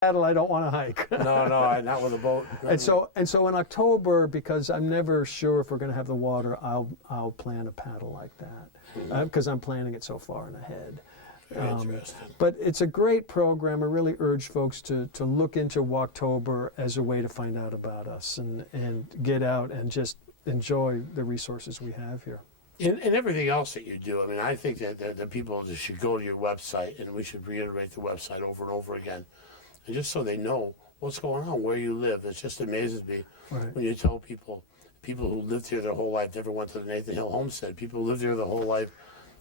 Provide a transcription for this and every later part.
paddle, I don't want to hike. No, not with a boat. And so in October, because I'm never sure if we're going to have the water, I'll plan a paddle like that because I'm planning it so far in ahead. Very interesting. But it's a great program. I really urge folks to look into Walktober as a way to find out about us and get out and just enjoy the resources we have here. And everything else that you do, I mean, I think that people just should go to your website, and we should reiterate the website over and over again, and just so they know what's going on, where you live. It just amazes me when you tell people who lived here their whole life never went to the Nathan Hill Homestead. People who lived here their whole life.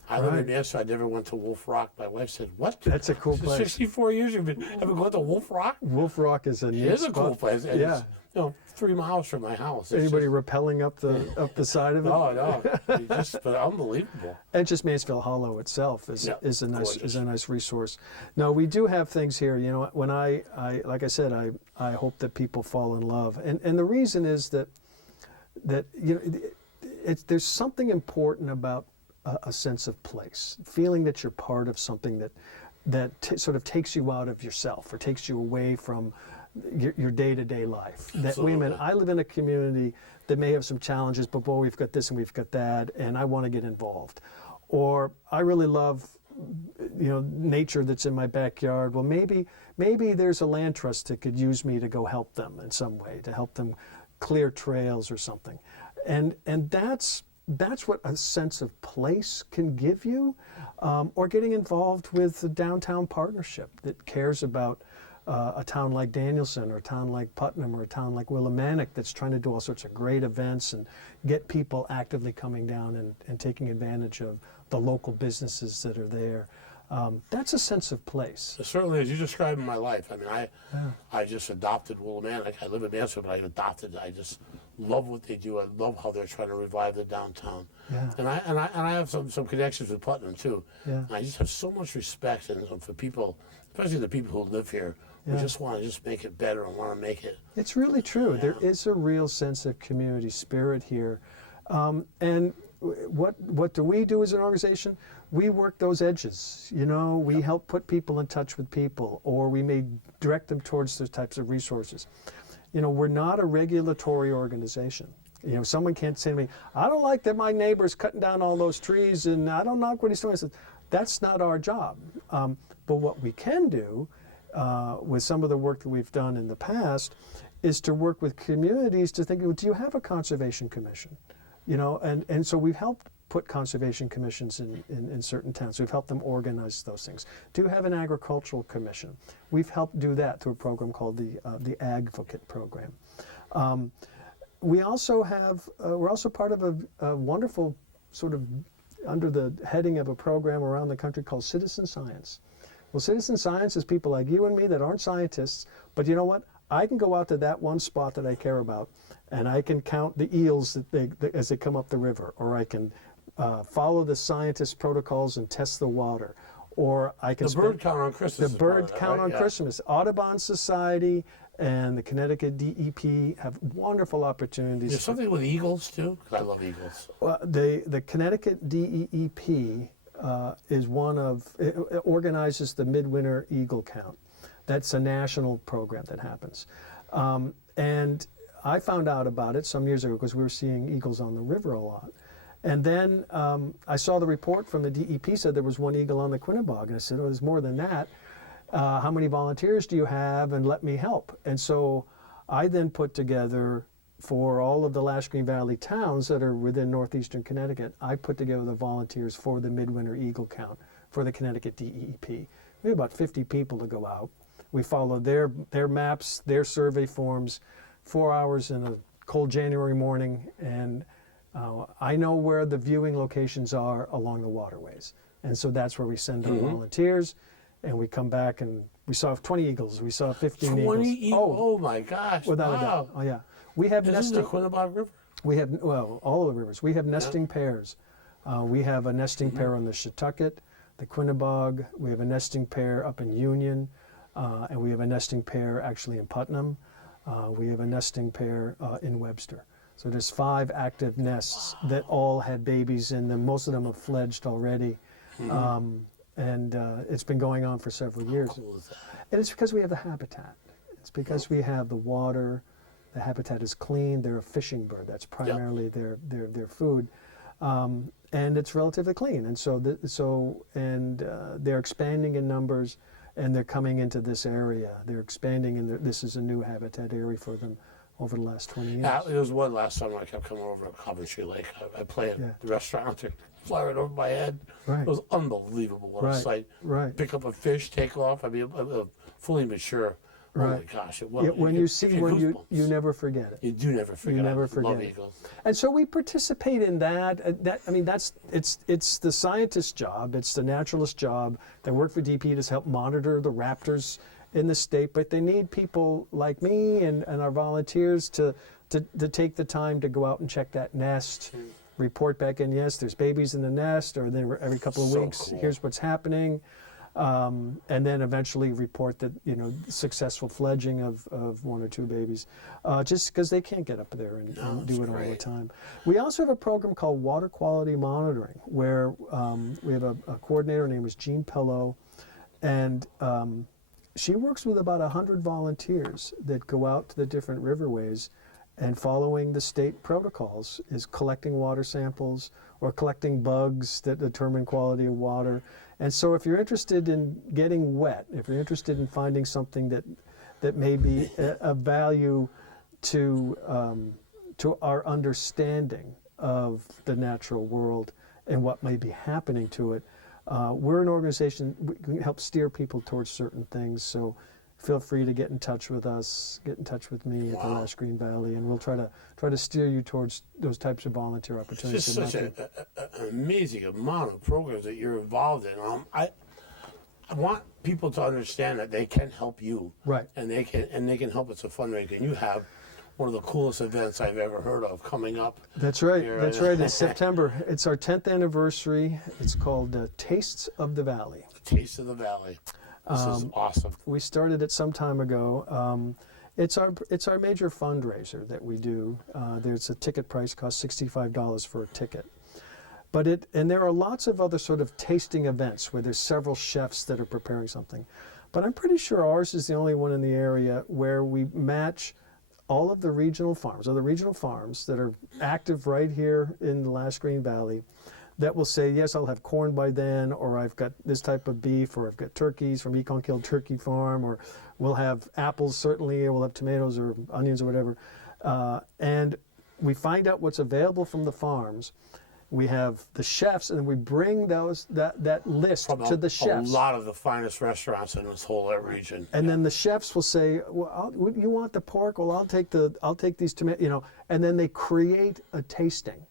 I live in Mansfield. I never went to Wolf Rock. My wife said, "What? That's a cool place. 64 years you've been haven't gone to Wolf Rock? Wolf Rock is a cool place. And yeah, it's, 3 miles from my house. Anybody rappelling up the side of it? No, but unbelievable. And just Mansfield Hollow itself is a nice resource. No, we do have things here. You know, when I like I said, I hope that people fall in love, and the reason is that there's something important about a sense of place, feeling that you're part of something that sort of takes you out of yourself or takes you away from your day-to-day life. That, wait a minute, I live in a community that may have some challenges, but boy, we've got this and we've got that, and I want to get involved. Or I really love nature that's in my backyard. Well, maybe there's a land trust that could use me to go help them in some way, to help them clear trails or something. And that's what a sense of place can give you, or getting involved with the downtown partnership that cares about a town like Danielson or a town like Putnam or a town like Willimantic that's trying to do all sorts of great events and get people actively coming down and taking advantage of the local businesses that are there. That's a sense of place. Certainly, as you described in my life. I mean, I just adopted Willimantic. I live in Mansfield, but I adopted it. I just love what they do. I love how they're trying to revive the downtown. Yeah. And I have some connections with Putnam too. Yeah. And I just have so much respect for people, especially the people who live here, who just want to just make it better and want to make it. It's really true. Yeah. There is a real sense of community spirit here, and what do we do as an organization? We work those edges. We help put people in touch with people, or we may direct them towards those types of resources. We're not a regulatory organization. Someone can't say to me, I don't like that my neighbor's cutting down all those trees and I don't like what he's doing. I said, that's not our job. But what we can do with some of the work that we've done in the past is to work with communities to think, do you have a conservation commission? And so we've helped put conservation commissions in certain towns. We've helped them organize those things. Do you have an agricultural commission? We've helped do that through a program called the Advocate Program. We're also part of a wonderful sort of under the heading of a program around the country called Citizen Science. Well, citizen science is people like you and me that aren't scientists, but you know what? I can go out to that one spot that I care about, and I can count the eels as they come up the river, or I can follow the scientists' protocols and test the water, or I can the bird count on Christmas. The bird count on Christmas. Audubon Society and the Connecticut DEP have wonderful opportunities. There's something with eagles too, because I love eagles. Well, the Connecticut DEP is it organizes the midwinter eagle count. That's a national program that happens. And I found out about it some years ago because we were seeing eagles on the river a lot. And then I saw the report from the DEP said there was one eagle on the Quinnebog. And I said, oh, there's more than that. How many volunteers do you have? And let me help. And so I then put together, for all of the Lash Green Valley towns that are within northeastern Connecticut, I put together the volunteers for the midwinter eagle count for the Connecticut DEP. We have about 50 people to go out. We follow their maps, their survey forms, 4 hours in a cold January morning, and I know where the viewing locations are along the waterways. And so that's where we send our volunteers, and we come back and we saw 20 eagles, we saw 15 eagles. 20 eagles? Oh my gosh. Without a doubt. Oh yeah. We have nesting. This is the Quinnebog River? We have, all of the rivers. We have nesting pairs. We have a nesting pair on the Shetucket, the Quinnebog. We have a nesting pair up in Union, and we have a nesting pair actually in Putnam. We have a nesting pair in Webster. So there's 5 active nests that all had babies in them. Most of them have fledged already. and it's been going on for several years. Cool is that? And it's because we have the habitat. It's because we have the water. The habitat is clean. They're a fishing bird. That's primarily their food, and it's relatively clean. And so they're expanding in numbers, and they're coming into this area. They're expanding, and this is a new habitat area for them over the last 20 years. There was one last summer I kept coming over to Coventry Lake. I played at the restaurant. They fly right over my head. Right. It was unbelievable. What a sight. Right. Pick up a fish, take off. I mean, fully mature. Oh my gosh! It was. Yeah, when you see one, you never forget it. You do never forget. You never forget. Love eagles. And so we participate in that. It's the scientist's job. It's the naturalist's job. They work for DP to help monitor the raptors in the state, but they need people like me and our volunteers to take the time to go out and check that nest, report back in. Yes, there's babies in the nest, or then every couple of weeks, cool. Here's what's happening. And then eventually report that successful fledging of 1 or 2 babies, just because they can't get up there and do it all the time. We also have a program called Water Quality Monitoring, where we have a coordinator. Her name is Jean Pello, and she works with about 100 volunteers that go out to the different riverways, and following the state protocols is collecting water samples or collecting bugs that determine quality of water. And so if you're interested in getting wet, if you're interested in finding something that may be a value to our understanding of the natural world and what may be happening to it, we're an organization. We can help steer people towards certain things. So feel free to get in touch with us, get in touch with me at the Last Green Valley, and we'll try to steer you towards those types of volunteer opportunities. It's just such an amazing amount of programs that you're involved in. I want people to understand that they can help you, right? And they can help us a fundraiser. And you have one of the coolest events I've ever heard of coming up. That's right. That's right. It's September. It's our 10th anniversary. It's called Tastes of the Valley. Taste of the Valley. This is awesome. We started it some time ago. It's our major fundraiser that we do. There's a ticket price, costs $65 for a ticket. And there are lots of other sort of tasting events where there's several chefs that are preparing something. But I'm pretty sure ours is the only one in the area where we match all of the regional farms, other regional farms that are active right here in the Last Green Valley, that will say, yes, I'll have corn by then, or I've got this type of beef, or I've got turkeys from Econ Kill Turkey Farm, or we'll have apples certainly, or we'll have tomatoes or onions or whatever. And we find out what's available from the farms. We have the chefs, and then we bring that list to the chefs. A lot of the finest restaurants in this whole region. And then the chefs will say, well, you want the pork? Well, I'll take these tomatoes, and then they create a tasting.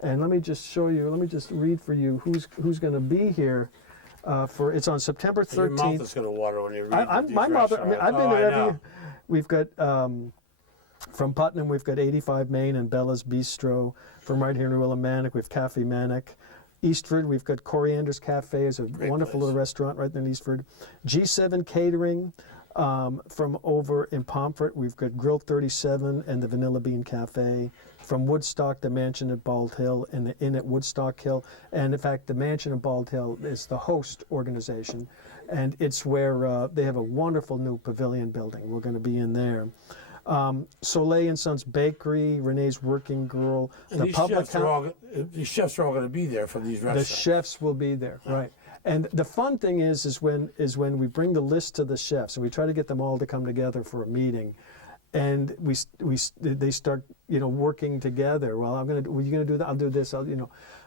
And let me just show you. Let me just read for you who's going to be here. It's on September 13th. Your mouth is going to water when you read my mouth. I mean, I've been there every year. We've got from Putnam. We've got 85 Main and Bella's Bistro. From right here in Willimantic, we have Cafe Manic. Eastford, we've got Coriander's Cafe. It's a wonderful little restaurant right there in Eastford. G7 Catering. From over in Pomfret, we've got Grill 37 and the Vanilla Bean Cafe. From Woodstock, the Mansion at Bald Hill and the Inn at Woodstock Hill. And in fact, the Mansion at Bald Hill is the host organization. And it's where they have a wonderful new pavilion building. We're going to be in there. Soleil and Sons Bakery, Renee's Working Girl. And these chefs are all going to be there from these restaurants. The chefs will be there, right. And the fun thing is when we bring the list to the chefs, and we try to get them all to come together for a meeting, and they start working together. Well, you're gonna do that. I'll do this.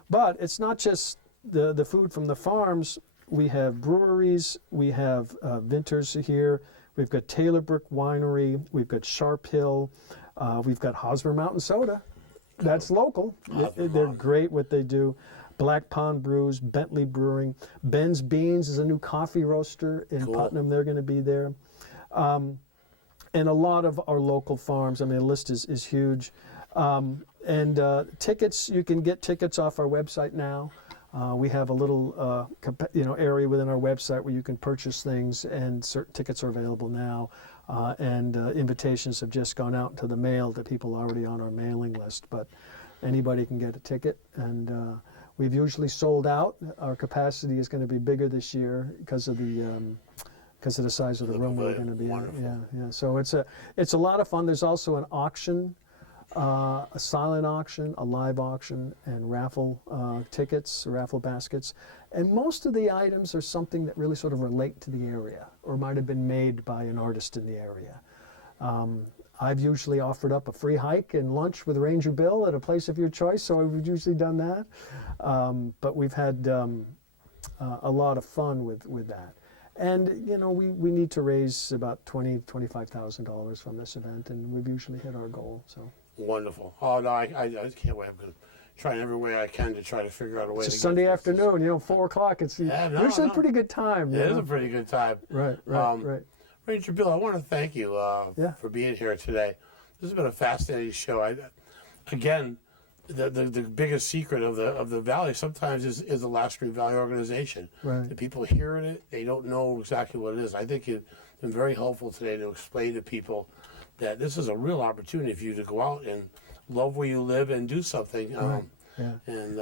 But it's not just the food from the farms. We have breweries. We have Vinters here. We've got Taylorbrook Winery. We've got Sharp Hill. We've got Hosmer Mountain Soda. That's local. They're great what they do. Black Pond Brews, Bentley Brewing. Ben's Beans is a new coffee roaster in Putnam. They're going to be there. And a lot of our local farms. I mean, the list is huge. Tickets, you can get tickets off our website now. We have a little area within our website where you can purchase things, and certain tickets are available now. Invitations have just gone out into the mail to people already on our mailing list. But anybody can get a ticket, and We've usually sold out. Our capacity is going to be bigger this year because of the size of the room we're going to be in. Wonderful. Yeah. So it's a lot of fun. There's also an auction, a silent auction, a live auction, and raffle tickets, raffle baskets. And most of the items are something that really sort of relate to the area or might have been made by an artist in the area. I've usually offered up a free hike and lunch with Ranger Bill at a place of your choice, so I've usually done that. But we've had a lot of fun with that. And, you know, we need to raise about $25,000 from this event, and we've usually hit our goal. So Wonderful. Oh, no, I can't wait. I'm going to try in every way I can to try to figure out a way it's to a Sunday get this. afternoon, you know, 4 o'clock. It's usually a pretty good time. It you is know? a pretty good time. Right. Ranger Bill, I want to thank you Yeah. for being here today. This has been a fascinating show. Again, the biggest secret of the Valley sometimes is the Last Street Valley organization. Right. The people hearing it, they don't know exactly what it is. I think you've been very helpful today to explain to people that this is a real opportunity for you to go out and love where you live and do something. Yeah. And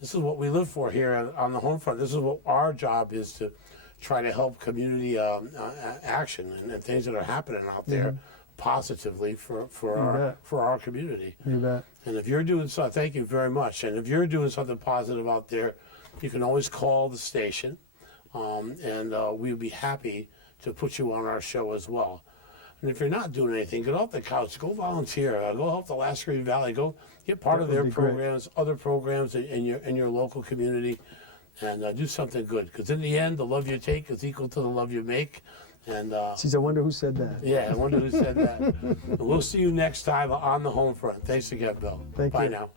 this is what we live for here on the home front. This is what our job is, to try to help community action and things that are happening out there positively for our community. You bet. And if you're doing so, thank you very much. And if you're doing something positive out there, you can always call the station, and we'd be happy to put you on our show as well. And if you're not doing anything, get off the couch, go volunteer, go help the Last Street Valley, go get part of their programs, other programs in your local community, and do something good. Because in the end, the love you take is equal to the love you make. And Geez, I wonder who said that. yeah, I wonder who said that. And we'll see you next time on the home front. Thanks again, Bill. Thank Bye you. now.